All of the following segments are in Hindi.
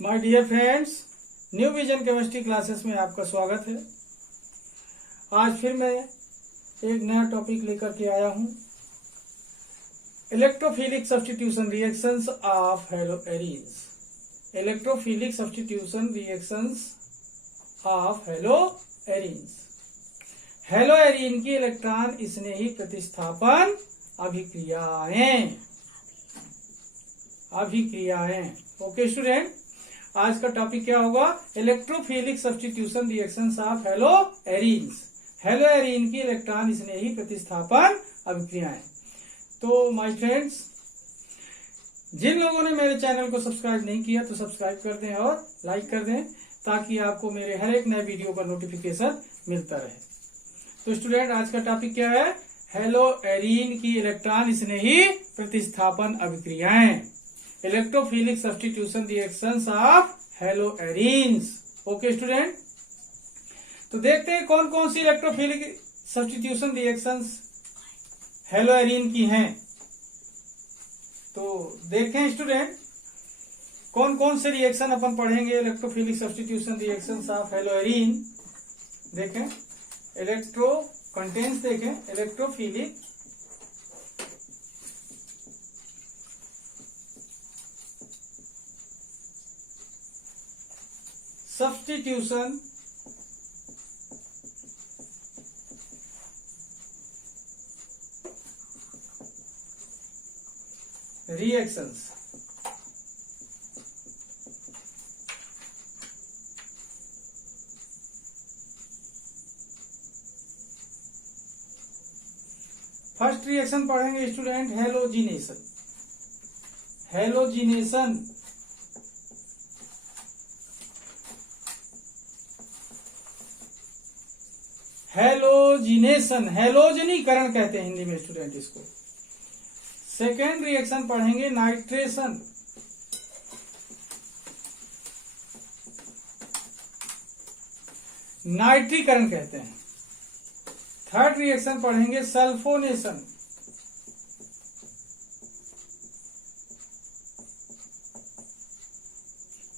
My dear friends, new vision chemistry classes में आपका स्वागत है। आज फिर मैं एक नया टॉपिक लेकर के आया हूं, electrophilic substitution reactions of haloarenes. Electrophilic substitution reactions of haloarenes. Haloarene की इलेक्ट्रॉन स्नेही प्रतिस्थापन अभिक्रियाएं। ओके स्टूडेंट, आज का टॉपिक क्या होगा? Electrophilic substitution reactions of haloarenes. Haloarene की इलेक्ट्रॉन स्नेही प्रतिस्थापन अभिक्रियाएं। तो माय फ्रेंड्स, जिन लोगों ने मेरे चैनल को सब्सक्राइब नहीं किया तो सब्सक्राइब कर दें और लाइक कर दें, ताकि आपको मेरे हर एक नए वीडियो का नोटिफिकेशन मिलता रहे। तो स्टूडेंट, आज का टॉपिक क्या है? हेलोएरीन की इलेक्ट्रॉन स्नेही प्रतिस्थापन अभिक्रियाएं। Electrophilic substitution reactions of haloarenes. Okay student, तो देखते हैं कौन कौन सी इलेक्ट्रोफिलिक सब्स्टिट्यूशन रिएक्शंस हेलोएरीन की हैं। तो देखें स्टूडेंट, कौन कौन से रिएक्शन अपन पढ़ेंगे electrophilic substitution reactions of haloarene. देखें इलेक्ट्रो कंटेंट्स, देखें electrophilic substitution reactions. First reaction पढ़ेंगे स्टूडेंट हेलोजिनेशन। हेलोजिनेशन हेलोजिनेशन हेलोजनीकरण कहते हैं हिंदी में स्टूडेंट इसको। सेकेंड रिएक्शन पढ़ेंगे नाइट्रेशन। नाइट्रीकरण कहते हैं। थर्ड रिएक्शन पढ़ेंगे सल्फोनेशन।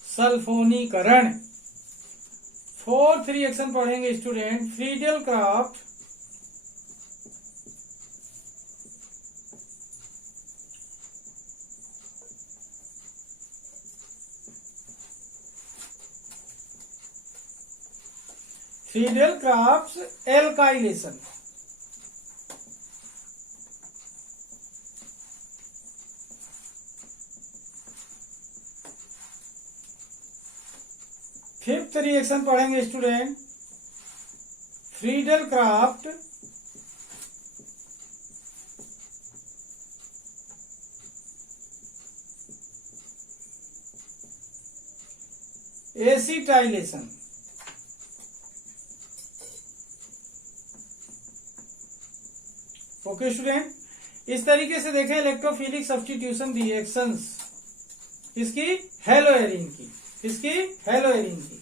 सल्फोनीकरण। फोर्थ रिएक्शन पढ़ेंगे student Friedel Crafts alkylation. Fifth reaction पढ़ेंगे student Friedel Crafts acetylation. Okay student, इस तरीके से देखें इलेक्ट्रोफिलिक सब्स्टिट्यूशन रिएक्शंस इसकी हेलोएरीन की। इसकी हेलोएरीन की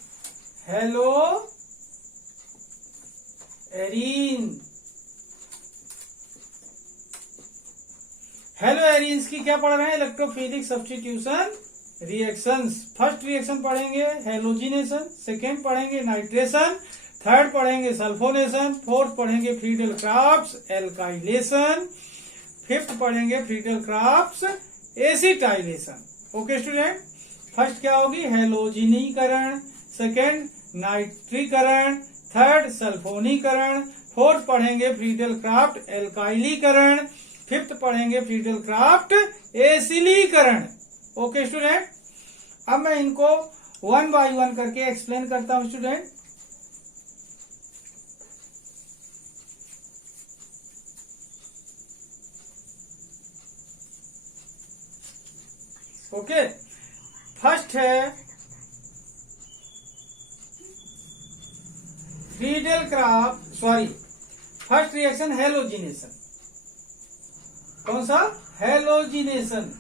हेलोएरीन्स की क्या पढ़ रहे हैं? Electrophilic substitution reactions. First reaction पढ़ेंगे हेलोजिनेशन, सेकेंड पढ़ेंगे नाइट्रेशन, थर्ड पढ़ेंगे सल्फोनेशन, फोर्थ पढ़ेंगे फ्रीडल क्राफ्ट एल्काइलेशन, फिफ्थ पढ़ेंगे Friedel Crafts acetylation. Okay student, first क्या होगी? हेलोजिनीकरण, सेकेंड नाइट्रीकरण, थर्ड सल्फोनीकरण, फोर्थ पढ़ेंगे फ्रीडल क्राफ्ट एल्काइलीकरण, फिफ्थ पढ़ेंगे फ्रीडल क्राफ्ट एसिलीकरण। ओके स्टूडेंट, अब मैं इनको वन बाय वन करके एक्सप्लेन करता हूं स्टूडेंट। ओके, फर्स्ट है Friedel craft first reaction halogenation. कौन सा? हेलोजिनेशन।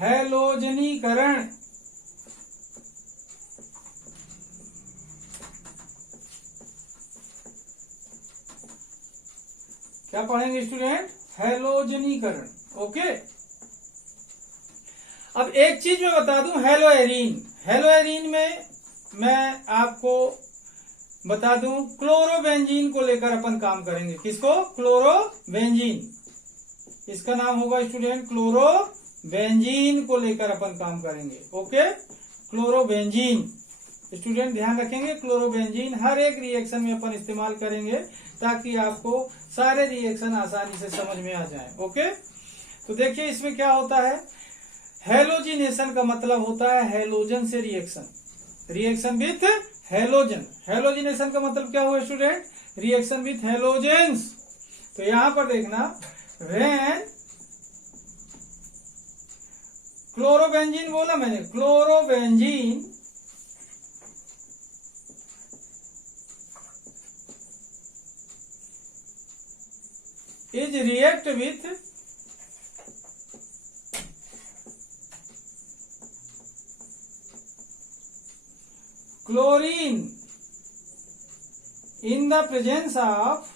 हेलोजनीकरण। क्या पढ़ेंगे स्टूडेंट? हैलोजनीकरण। ओके, अब एक चीज मैं बता दूं, हेलोएरीन। हेलोएरीन में मैं आपको बता दूं, क्लोरोबेंजीन को लेकर अपन काम करेंगे। किसको? क्लोरोबेंजीन। इसका नाम होगा स्टूडेंट क्लोरोबेंजीन को लेकर अपन काम करेंगे। ओके, क्लोरोबेंजीन स्टूडेंट ध्यान रखेंगे, क्लोरोबेंजीन हर एक रिएक्शन में अपन इस्तेमाल करेंगे ताकि आपको सारे रिएक्शन आसानी से समझ में आ जाए। ओके, तो देखिए इसमें क्या होता है। हेलोजिनेशन का मतलब होता है हेलोजन से reaction, reaction with halogen. Halogenation का मतलब क्या हुआ स्टूडेंट? Reaction with halogens. तो यहां पर देखना, व्हेन क्लोरोबेंजीन बोला मैंने, chlorobenzene is react with chlorine in the presence of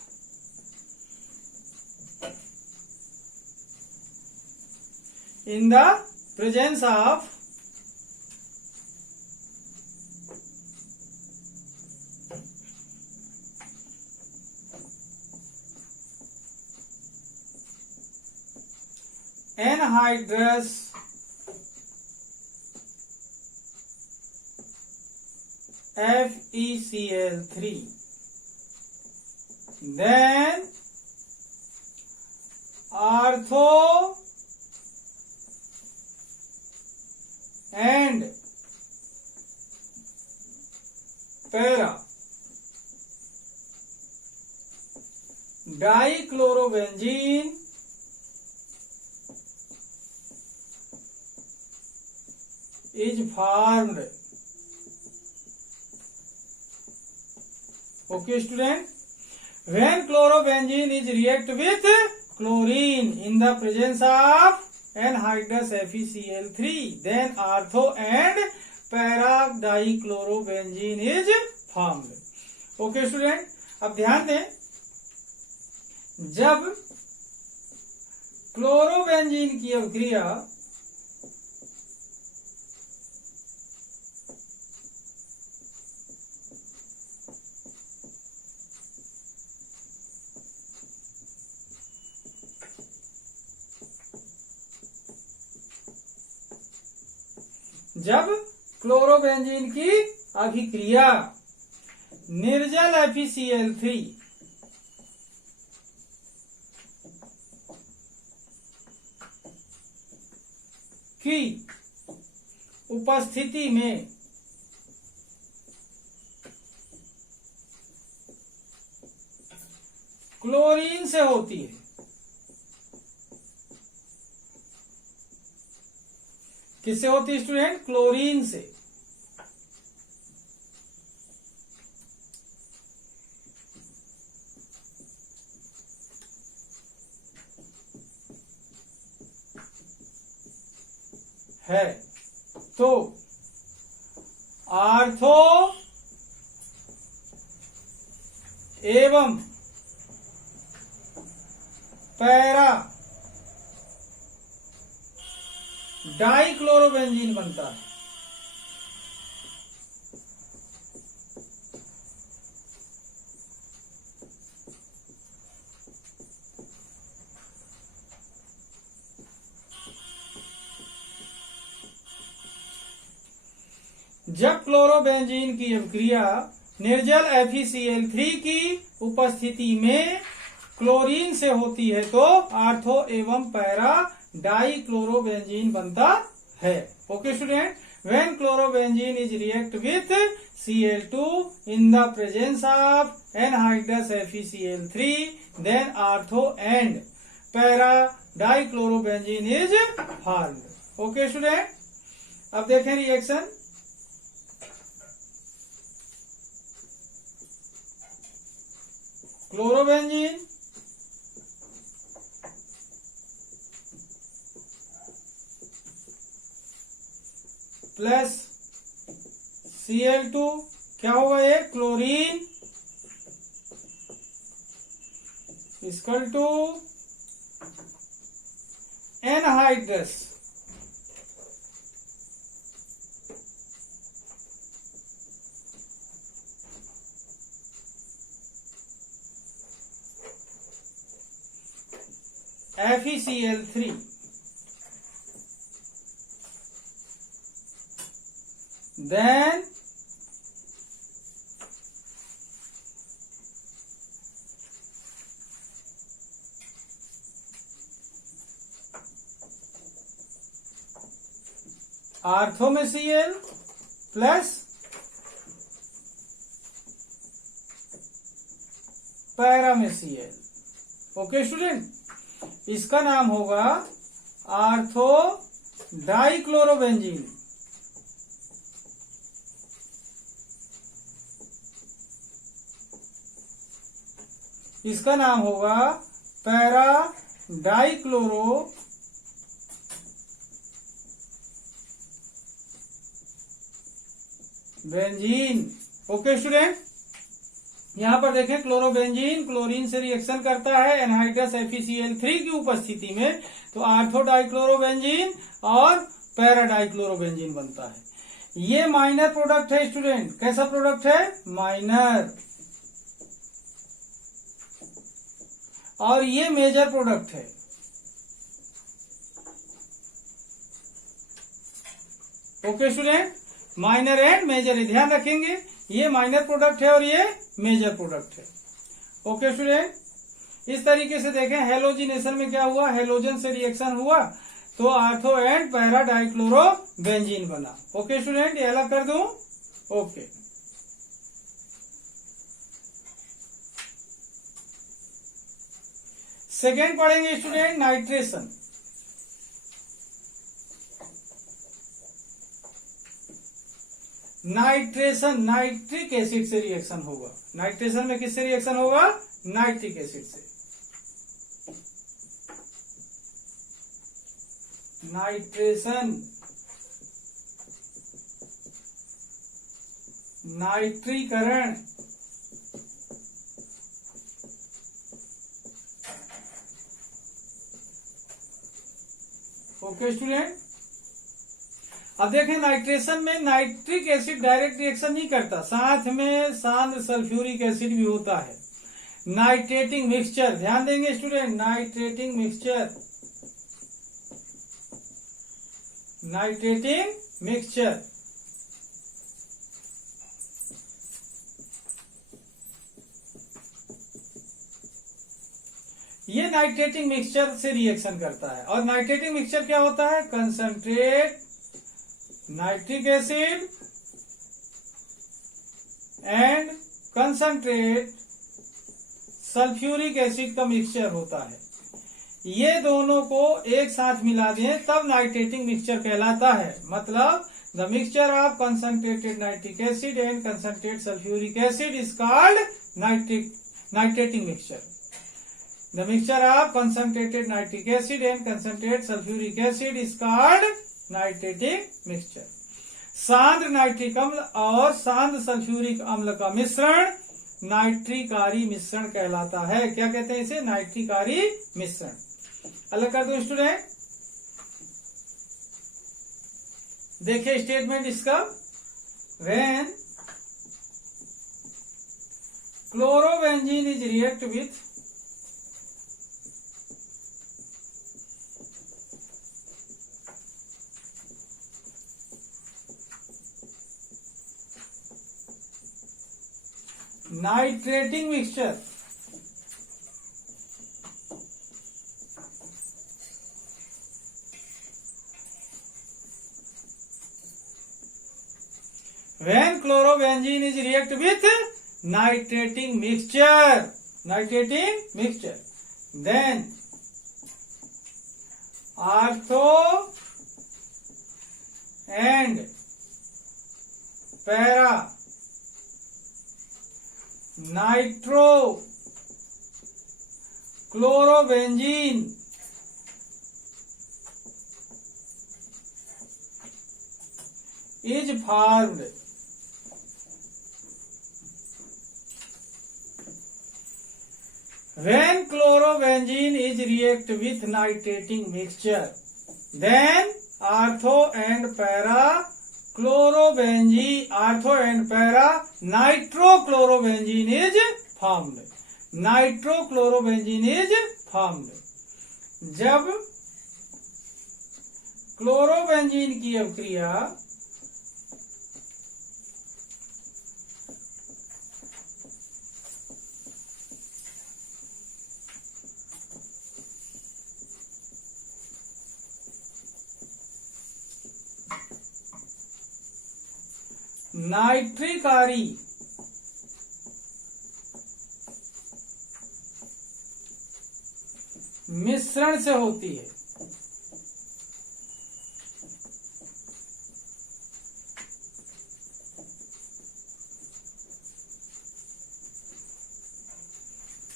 anhydrous FeCl3, then ortho and para dichlorobenzene is formed. Okay student, when chlorobenzene is react with chlorine in the presence of anhydrous FeCl3, then ortho and para dichlorobenzene is formed. Okay student, अब ध्यान दें, जब क्लोरोबेंजीन की अभिक्रिया जब क्लोरोबेंजीन की अभिक्रिया निर्जल FeCl3 की उपस्थिति में क्लोरीन से होती है, किससे होती है स्टूडेंट? क्लोरीन से। है तो आर्थो एवं पैरा डाइक्लोरोबेंजीन बनता है। जब क्लोरोबेंजीन की अभिक्रिया निर्जल FeCl3 की उपस्थिति में क्लोरीन से होती है तो आर्थो एवं पैरा डाइक्लोरोबेंजीन बनता है। Okay student, when chlorobenzene is react with Cl2 in the presence of anhydrous FeCl3, then ortho and para dichlorobenzene is formed. Okay student, अब देखें रिएक्शन। क्लोरोबेंजीन प्लस Cl2 क्या होगा? ये chlorine equal to anhydrous FeCl3 then ortho में Cl प्लस पैरा में Cl। ओके स्टूडेंट, इसका नाम होगा आर्थो डाइक्लोरोबेंजीन। इसका नाम होगा para dichloro benzene. Okay student, यहां पर देखें क्लोरोबेंजीन क्लोरीन से रिएक्शन करता है एनहाइड्रस FeCl3 की उपस्थिति में, तो आर्थो डाइक्लोरोबेंजीन और पैरा डाइक्लोरोबेंजीन बनता है। ये माइनर प्रोडक्ट है स्टूडेंट। कैसा प्रोडक्ट है? माइनर। और ये मेजर प्रोडक्ट है। Okay student, minor and major ध्यान रखेंगे। ये माइनर प्रोडक्ट है और ये मेजर प्रोडक्ट है। ओके स्टूडेंट, इस तरीके से देखें हेलोजिनेशन में क्या हुआ, हेलोजन से रिएक्शन हुआ तो ortho and para dichloro benzene बना। ओके स्टूडेंट, ये अलग कर दूं। ओके, सेकेंड पढ़ेंगे student nitration. Nitration nitric acid से रिएक्शन होगा। नाइट्रेशन में किससे रिएक्शन होगा? नाइट्रिक एसिड से। नाइट्रेशन नाइट्रीकरण ओके स्टूडेंट, अब देखें नाइट्रेशन में नाइट्रिक एसिड डायरेक्ट रिएक्शन नहीं करता, साथ में सांद्र सल्फ्यूरिक एसिड भी होता है। नाइट्रेटिंग मिक्सचर, ध्यान देंगे student, nitrating mixture, nitrating mixture. ये नाइट्रेटिंग मिक्सचर से रिएक्शन करता है। और नाइट्रेटिंग मिक्सचर क्या होता है? Concentrate nitric acid and concentrate sulphuric acid का मिक्सचर होता है। ये दोनों को एक साथ मिला दें तब नाइट्रेटिंग मिक्सचर कहलाता है। मतलब the mixture of concentrated nitric acid and concentrated sulphuric acid is called nitrating mixture. The mixture of concentrated nitric acid and concentrated sulfuric acid is called nitrating mixture। सांद्र नाइट्रिक अम्ल और सांद्र सल्फ्यूरिक अम्ल का मिश्रण नाइट्रिकारी मिश्रण कहलाता है। क्या कहते हैं इसे? नाइट्रिकारी मिश्रण। अलग कर दो स्टूडेंट, देखिए स्टेटमेंट इसका। When chlorobenzene is react with nitrating mixture when chlorobenzene is react with nitrating mixture then artho and para nitro chlorobenzene is formed. When chlorobenzene is react with nitrating mixture, then ortho and para nitrochlorobenzene is formed. Nitrochlorobenzene is formed. जब क्लोरोबेंजीन की अभिक्रिया नाइट्रिकारी मिश्रण से होती है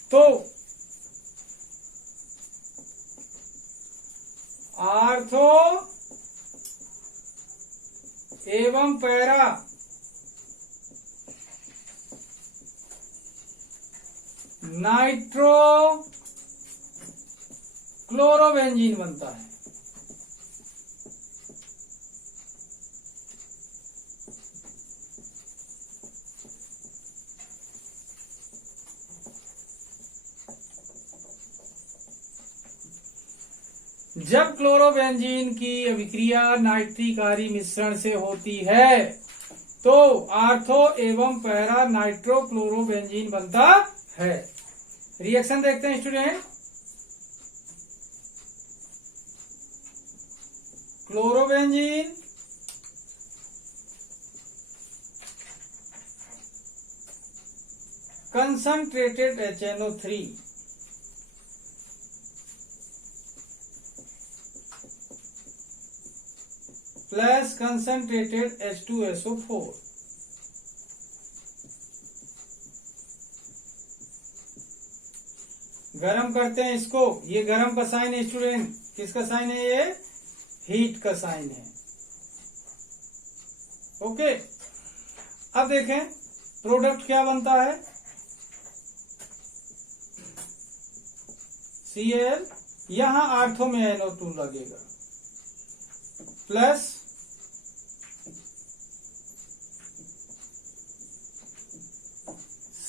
तो आर्थो एवं पैरा नाइट्रो क्लोरोबेंजीन बनता है। जब क्लोरोबेंजीन की अभिक्रिया नाइट्रिकारी मिश्रण से होती है तो आर्थो एवं पैरा नाइट्रोक्लोरोबेंजीन बनता है। रिएक्शन देखते हैं student. Chlorobenzene concentrated HNO3 plus concentrated H2SO4 गरम करते हैं इसको। ये गरम का साइन है स्टूडेंट, किसका साइन है? ये हीट का साइन है। ओके, अब देखें प्रोडक्ट क्या बनता है। Cl, यहां आर्थो में NO2 लगेगा प्लस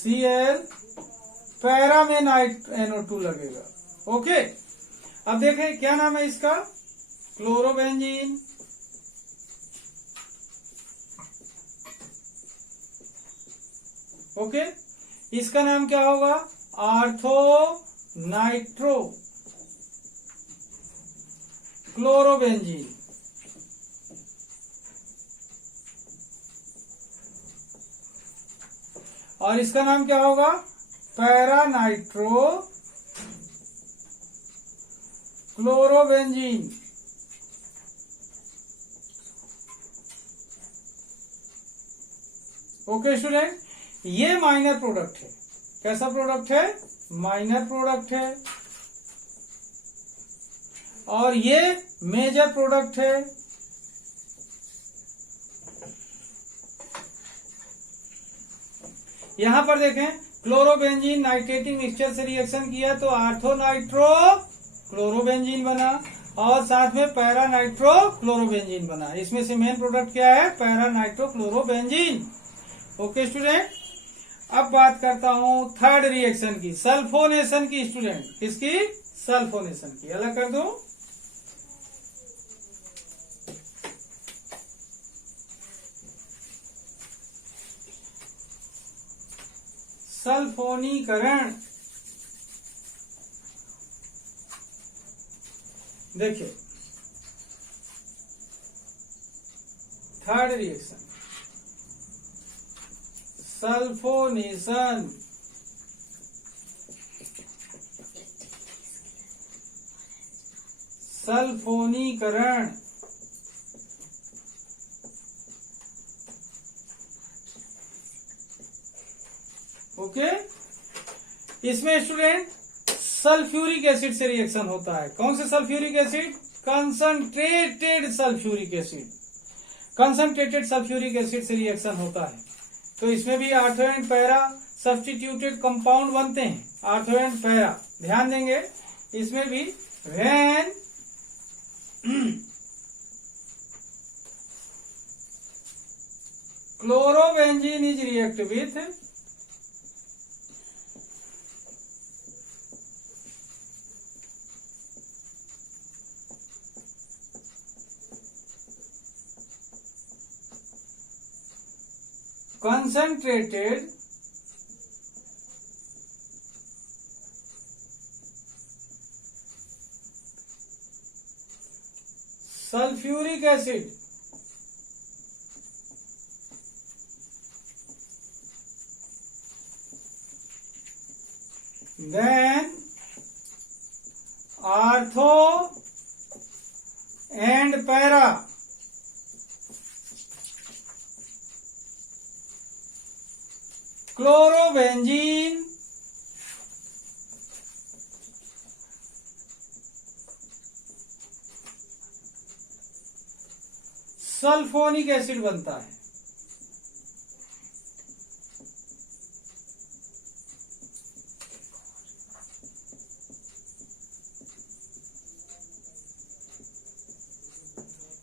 Cl, पैरा में NO2 लगेगा। ओके, अब देखें क्या नाम है इसका? क्लोरोबेंजीन। ओके, इसका नाम क्या होगा? Ortho nitro chlorobenzene. और इसका नाम क्या होगा? Para nitro chlorobenzene. Okay student, ये माइनर प्रोडक्ट है। कैसा प्रोडक्ट है? माइनर प्रोडक्ट है। और ये मेजर प्रोडक्ट है। यहां पर देखें, क्लोरोबेंजीन नाइट्रेटिंग मिक्सचर से रिएक्शन किया तो आर्थो नाइट्रो क्लोरोबेंजीन बना और साथ में पैरा नाइट्रो क्लोरोबेंजीन बना। इसमें से मेन प्रोडक्ट क्या है? Para nitro chlorobenzene. Okay student, अब बात करता हूं थर्ड रिएक्शन की, सल्फोनेशन की। स्टूडेंट किसकी? सल्फोनेशन की। अलग कर दूं। सल्फोनीकरण। देखिए थर्ड रिएक्शन सल्फोनेशन। सल्फोनीकरण ओके, इसमें स्टूडेंट सल्फ्यूरिक एसिड से रिएक्शन होता है। कौन से sulphuric acid? Concentrated sulphuric acid. Concentrated sulphuric acid से रिएक्शन होता है। तो इसमें भी ortho and para substituted compound बनते हैं, आर्थो एंड पैरा। ध्यान देंगे इसमें भी, when chlorobenzene is react with concentrated sulfuric acid then artho and para chlorobenzene sulphonic acid बनता है।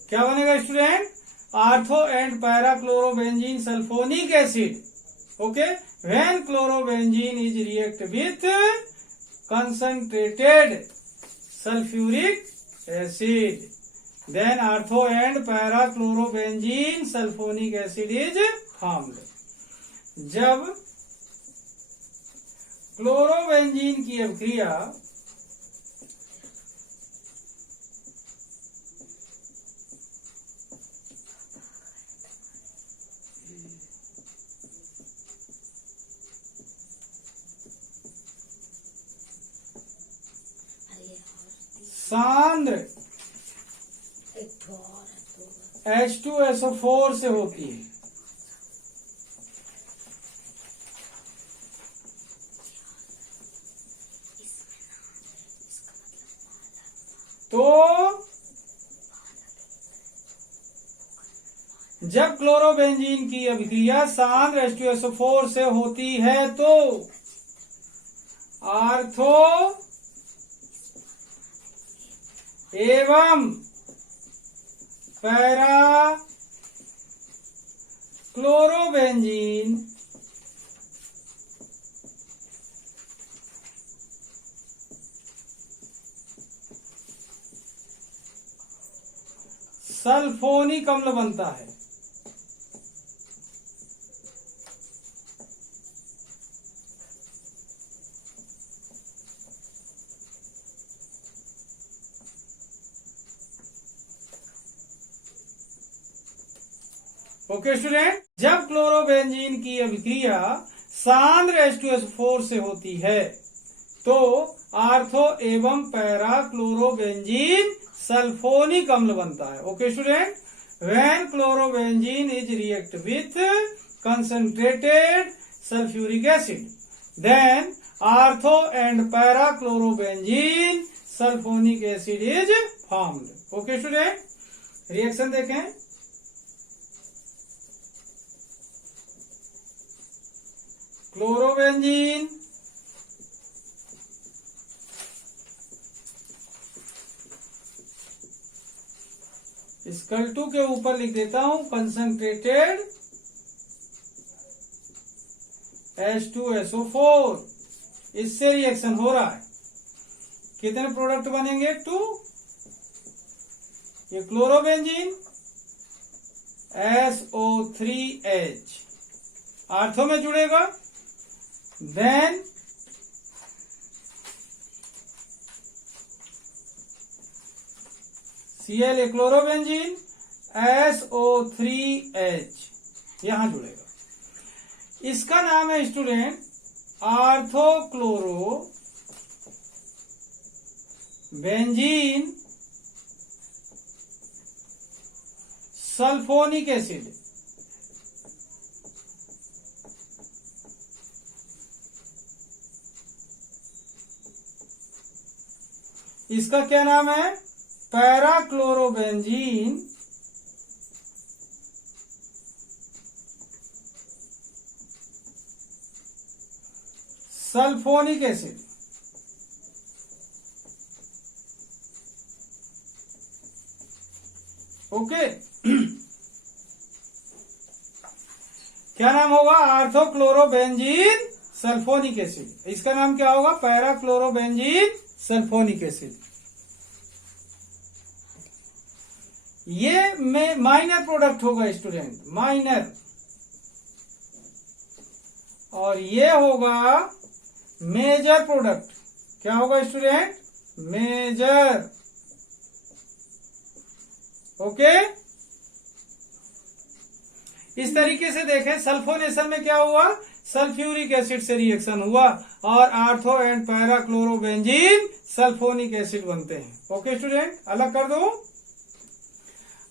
क्या बनेगा student? Ortho and para chlorobenzene sulphonic acid. Okay, when chlorobenzene is react with concentrated sulfuric acid, then artho and para chlorobenzene sulfonic acid is formed। जब क्लोरोबेंजीन की अभिक्रिया सांद्र H2SO4 से होती है, तो जब क्लोरोबेंजीन की अभिक्रिया सांद्र H2SO4 से होती है तो आर्थो एवं पैरा क्लोरोबेंजीन सल्फोनिक अम्ल बनता है। ओके स्टूडेंट, जब क्लोरोबेंजीन की अभिक्रिया सांद्र H2SO4 से होती है तो आर्थो एवं पैरा क्लोरोबेंजीन सल्फोनिक अम्ल बनता है। Okay student, when chlorobenzene is react with concentrated sulphuric acid then ortho and para chlorobenzene sulphonic acid is formed. Okay student, reaction देखें। क्लोरोबेंजीन स्कल 2 के ऊपर लिख देता हूं कंसंट्रेटेड H2SO4, इससे रिएक्शन हो रहा है। कितने प्रोडक्ट बनेंगे? 2। ये क्लोरोबेंजीन SO3H आर्थो में जुड़ेगा, देन Cl क्लोरोबेंजीन SO3H यहां जुड़ेगा। इसका नाम है स्टूडेंट आर्थोक्लोरो बेंजीन सल्फोनिक एसिड। इसका क्या नाम है? पैराक्लोरोबेंजीन सल्फोनिक एसिड। ओके क्या नाम होगा? आर्थोक्लोरोबेंजीन सल्फोनिक एसिड। इसका नाम क्या होगा? पैराक्लोरोबेंजीन सल्फोनिक एसिड। ये माइनर प्रोडक्ट होगा स्टूडेंट, माइनर। और ये होगा मेजर प्रोडक्ट। क्या होगा स्टूडेंट? मेजर। ओके इस तरीके से देखें, सल्फोनेशन में क्या हुआ? सल्फ्यूरिक एसिड से रिएक्शन हुआ और आर्थो एंड पैराक्लोरोबेंजीन सल्फोनिक एसिड बनते हैं। ओके स्टूडेंट, अलग कर दो।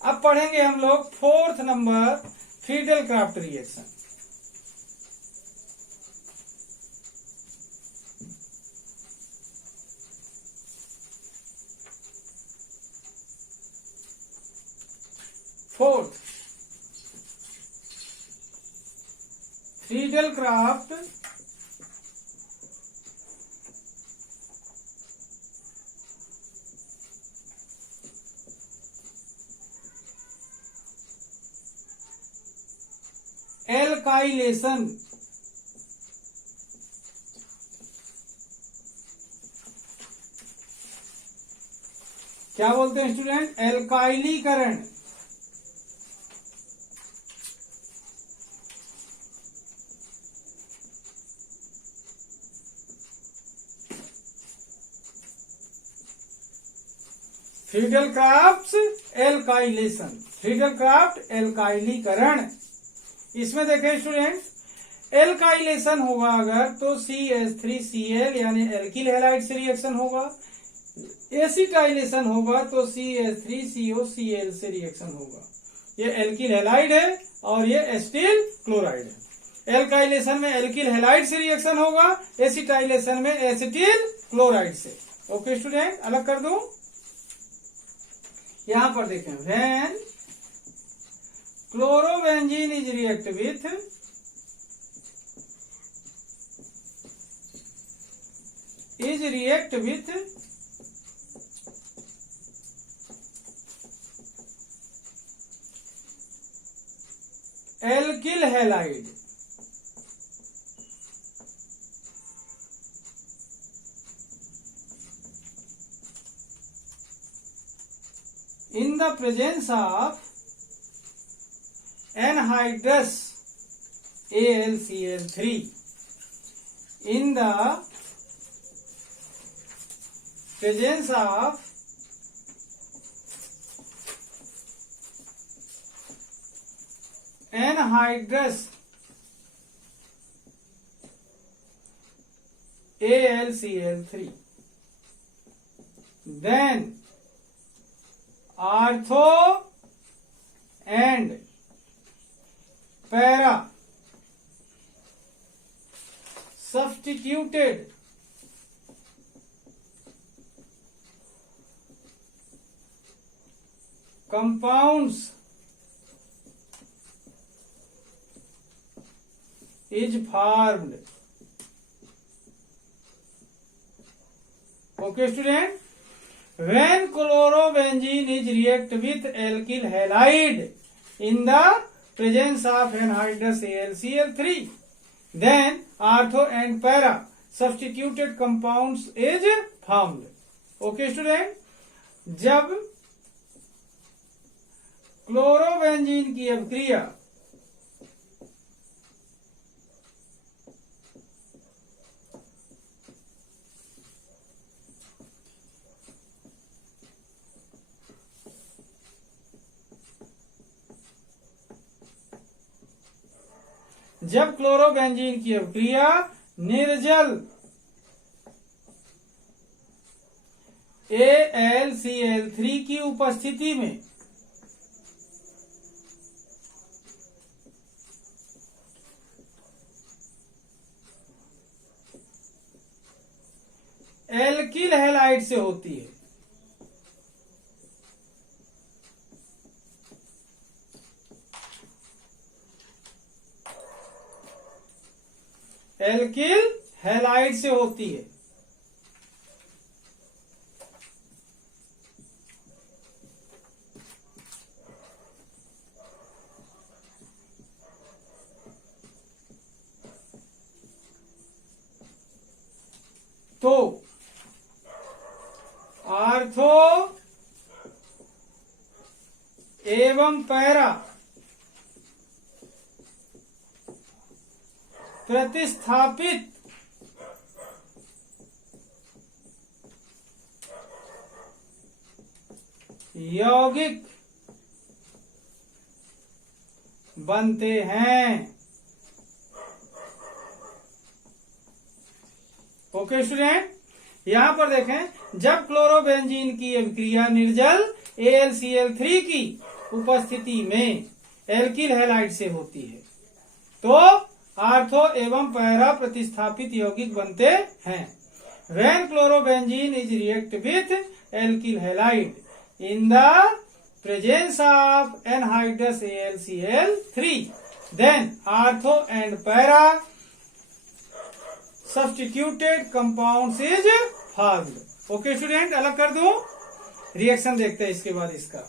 अब पढ़ेंगे हम लोग 4th number, Friedel Crafts reaction. Fourth, Friedel Crafts alkylation. क्या बोलते हैं स्टूडेंट? एल्काइलीकरण। Friedel Crafts alkylation, Friedel Crafts एल्काइलीकरण। इसमें देखें स्टूडेंट, एल्काइलेशन होगा अगर तो CH3Cl यानी एल्किल हैलाइड से रिएक्शन होगा। एसिटाइलेशन होगा तो CH3COCl से रिएक्शन होगा। ये एल्किल हैलाइड है और ये एसिटिल क्लोराइड है। एल्काइलेशन में एल्किल हैलाइड से रिएक्शन होगा, एसिटाइलेशन में एसिटिल क्लोराइड से। ओके स्टूडेंट, अलग कर दूं। यहां पर देखें, when chlorobenzene is react with alkyl halide in the presence of anhydrous AlCl3, in the presence of anhydrous AlCl3, then ortho and para substituted compounds is formed. Okay student, when chlorobenzene is react with alkyl halide in the presence of anhydrous AlCl3, then ortho and para substituted compounds is formed. Okay student, जब क्लोरोबेंजीन की अभिक्रिया जब क्लोरोबेंजीन की अभिक्रिया निर्जल AlCl3 की उपस्थिति में एल्किल हैलाइड से होती है, एल्किल हैलाइड से होती है। तो आर्थो एवं पैरा प्रतिस्थापित यौगिक बनते हैं। ओके स्टूडेंट, यहां पर देखें, जब क्लोरोबेंजीन की अभिक्रिया निर्जल AlCl3 की उपस्थिति में एल्किल हैलाइड से होती है तो आर्थो एवं पैरा प्रतिस्थापित यौगिक बनते हैं। When chlorobenzene is react with alkyl halide in the presence of anhydrous AlCl3, then artho and para substituted compounds is formed. Okay student, अलग कर दो, रिएक्शन देखते हैं इसके बाद इसका।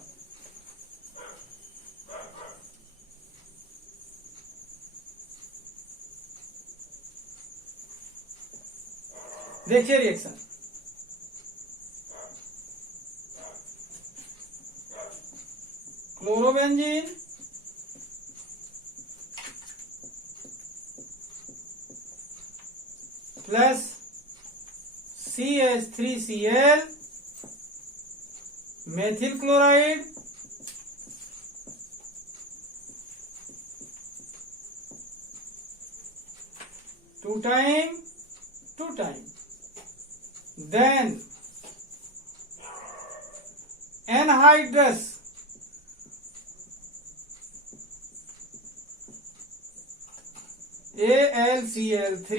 देखिए reaction, chlorobenzene plus CH3Cl methyl chloride two time then anhydrous AlCl3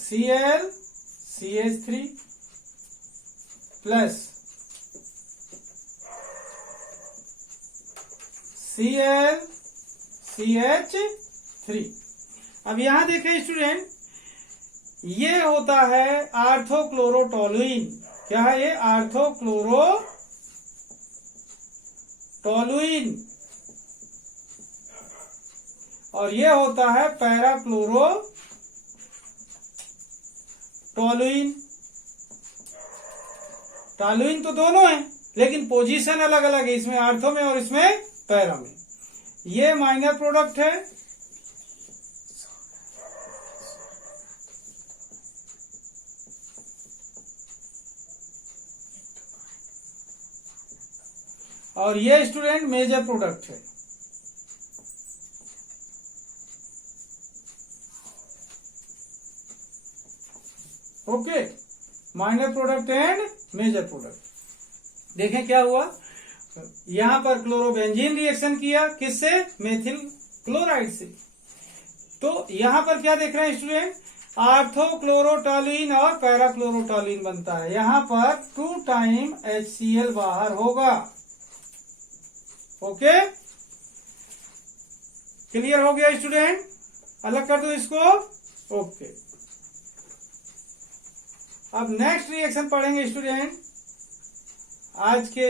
ClCH3 plus ClCH3। अब यहां देखें स्टूडेंट, ये होता है आर्थोक्लोरोटोलुइन। क्या है ये? आर्थोक्लोरोटोलुइन। और ये होता है पैराक्लोरोटोलुइन। टोलुइन तो दोनों है लेकिन पोजीशन अलग अलग है, इसमें आर्थो में और इसमें पैरा में। ये माइनर प्रोडक्ट है और ये स्टूडेंट मेजर प्रोडक्ट है। Okay, minor product and major product. देखें क्या हुआ, यहां पर क्लोरोबेंजीन रिएक्शन किया किससे? मेथिल क्लोराइड से। तो यहां पर क्या देख रहे हैं स्टूडेंट? आर्थोक्लोरोटोलुइन और पैराक्लोरोटोलुइन बनता है। यहां पर 2 टाइम HCl बाहर होगा। ओके, क्लियर हो गया स्टूडेंट? अलग कर दो इसको। ओके, अब नेक्स्ट रिएक्शन पढ़ेंगे स्टूडेंट। आज के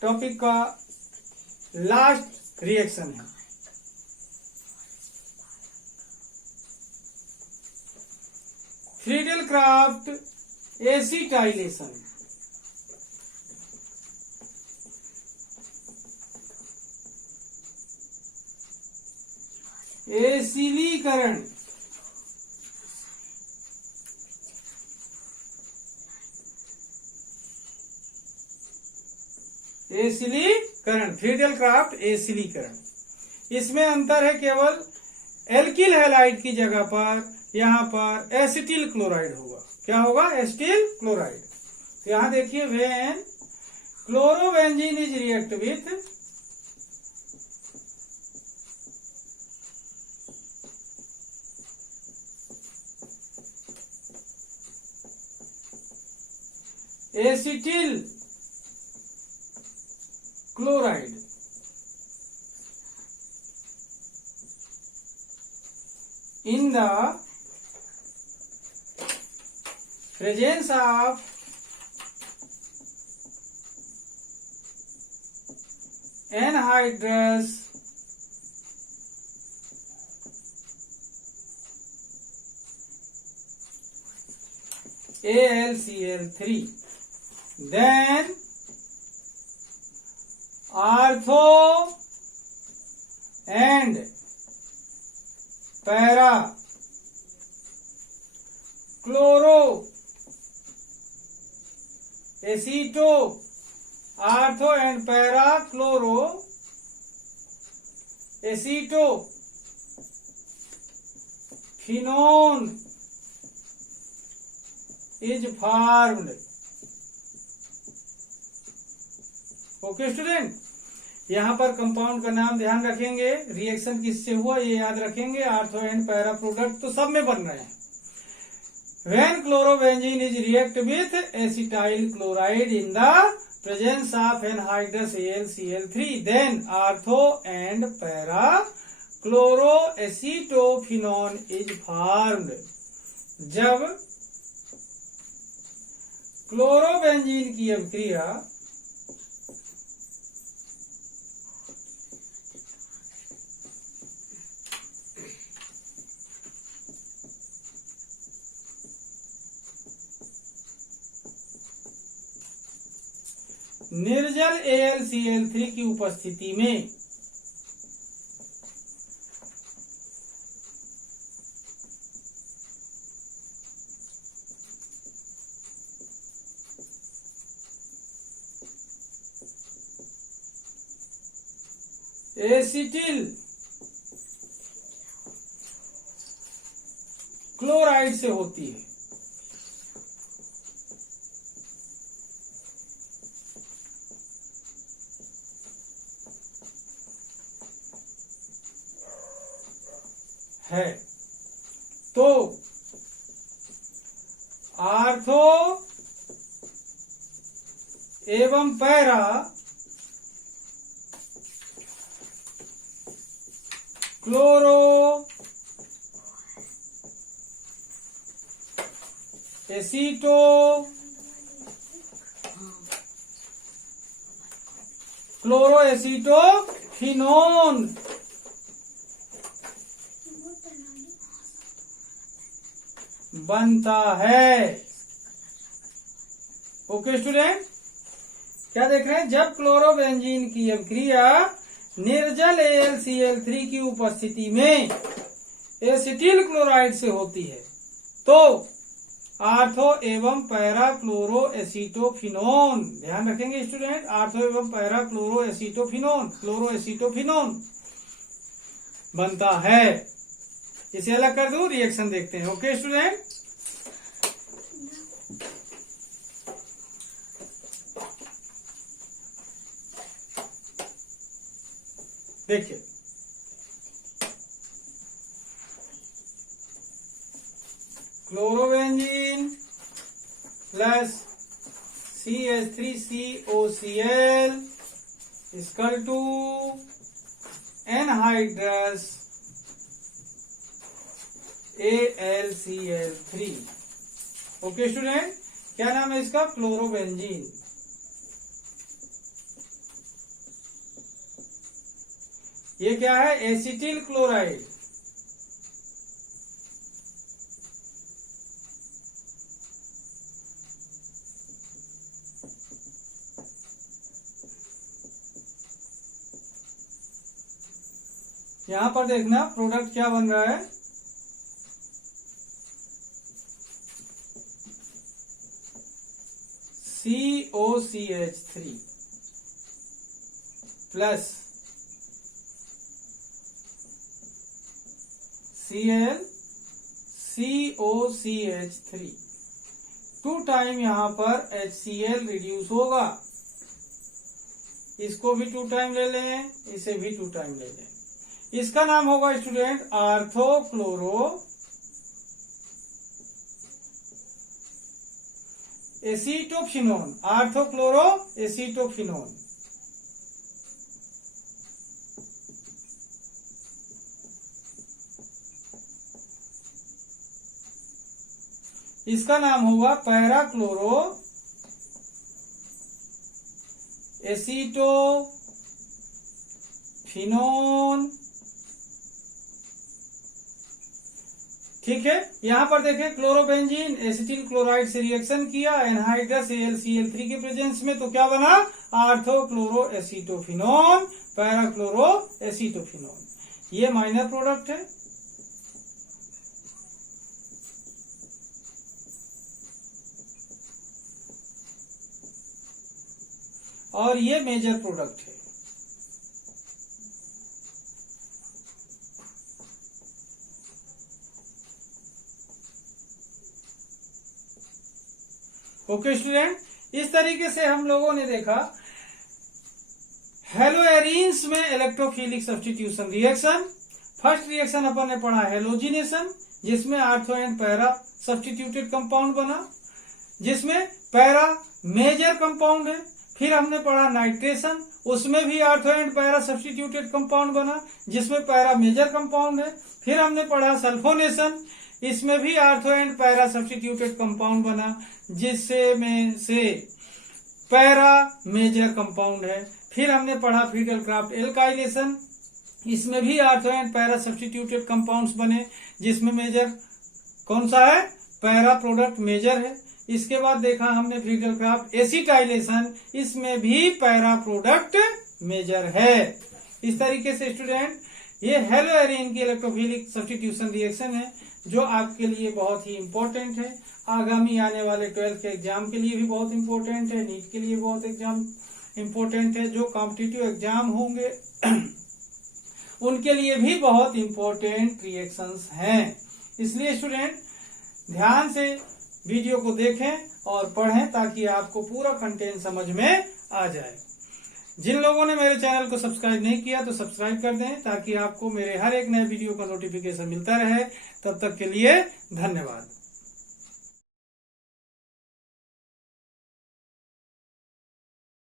टॉपिक का लास्ट रिएक्शन है फ्रीडल-क्राफ्ट एसिटाइलेशन। एसिलीकरण। एसिलीकरण, फ्रीडल-क्राफ्ट एसिलीकरण। इसमें अंतर है केवल एल्किल हैलाइड की जगह पर यहां पर एसिटिल क्लोराइड होगा। क्या होगा? Acetyl chloride. तो यहां देखिए, when chlorobenzene is react with acetyl chloride in the presence of anhydrous AlCl3, then ortho and para chloro aceto ortho and para chloro acetophenone is formed. Okay student, यहाँ पर कंपाउंड का नाम ध्यान रखेंगे, रिएक्शन किससे हुआ ये याद रखेंगे, आर्थो एंड पैरा प्रोडक्ट तो सब में बन रहे हैं। When chlorobenzene is react with acetyl chloride in the presence of anhydrous AlCl3, then ortho and para chloroacetophenone is formed। जब क्लोरोबेंजीन की अभिक्रिया निर्जल AlCl3 की उपस्थिति में एसिटिल क्लोराइड से होती है तो आर्थो एवं para chloro aceto chloro acetophenone बनता है। ओके स्टूडेंट, क्या देख रहे हैं, जब क्लोरोबेंजीन की अभिक्रिया निर्जल AlCl3 की उपस्थिति में एसिटिल क्लोराइड से होती है तो आर्थो एवं पैरा क्लोरो एसीटोफिनोन, ध्यान रखेंगे स्टूडेंट, आर्थो एवं पैरा क्लोरो एसीटोफिनोन बनता है। इसे अलग कर दूं, रिएक्शन देखते हैं। ओके स्टूडेंट, देखिए chlorobenzene plus CH3COCl equal to anhydrous AlCl3। Okay student, क्या नाम है इसका, क्लोरोबेंजीन। ये क्या है, एसिटिल क्लोराइड। यहां पर देखना प्रोडक्ट क्या बन रहा है, COCH3 प्लस COCH3, 2 टाइम यहां पर HCl रिड्यूस होगा, इसको भी 2 टाइम ले लें, इसे भी 2 टाइम ले लें। इसका नाम होगा स्टूडेंट आर्थोक्लोरो एसीटोफिनोन, आर्थोक्लोरो एसीटोफिनोन। इसका नाम होगा पैरा क्लोरो एसीटोफिनोन। ठीक है, यहां पर देखें क्लोरोबेंजीन एसिटिल क्लोराइड से रिएक्शन किया एनहाइड्रस AlCl3 के प्रेजेंस में, तो क्या बना आर्थोक्लोरो एसीटोफिनोन, पैराक्लोरो एसीटोफिनोन। ये माइनर प्रोडक्ट है। और ये मेजर प्रोडक्ट है। ओके स्टूडेंट, इस तरीके से हम लोगों ने देखा हेलोएरीन्स में electrophilic substitution reaction. First reaction अपन ने पढ़ा हेलोजिनेशन, जिसमें ortho and para substituted compound बना, जिसमें पैरा मेजर कंपाउंड है। फिर हमने पढ़ा नाइट्रेशन, उसमें भी ortho and para substituted compound बना, जिसमें पैरा मेजर कंपाउंड है। फिर हमने पढ़ा सल्फोनेशन, इसमें भी ortho and para substituted compound बना, जिससे में से पैरा मेजर कंपाउंड है। फिर हमने पढ़ा फिडेलक्राफ्ट एल्काइलेशन, इसमें भी ortho and para substituted compounds बने, जिसमें मेजर कौन सा है, पैरा प्रोडक्ट मेजर है। इसके बाद देखा हमने फिडेलक्राफ्ट एसिटाइलेशन, इसमें भी पैरा प्रोडक्ट मेजर है। इस तरीके से स्टूडेंट ये हेलोएरीन की इलेक्ट्रोफिलिक सब्स्टिट्यूशन रिएक्शन है, जो आपके लिए बहुत ही इम्पोर्टेंट है। आगामी आने वाले 12th के एग्जाम के लिए भी बहुत इम्पोर्टेंट है, नीट के लिए बहुत एग्जाम इम्पोर्टेंट है, जो कॉम्पिटिटिव एग्जाम होंगे उनके लिए भी बहुत इम्पोर्टेंट रिएक्शंस हैं। इसलिए स्टूडेंट ध्यान से वीडियो को देखें और पढ़ें, ताकि आपको पूरा कंटेंट समझ में आ जाए। जिन लोगों ने मेरे चैनल को सब्सक्राइब नहीं किया तो सब्सक्राइब कर दें, ताकि आपको मेरे हर एक नए वीडियो का नोटिफिकेशन मिलता रहे। तब तक के लिए धन्यवाद।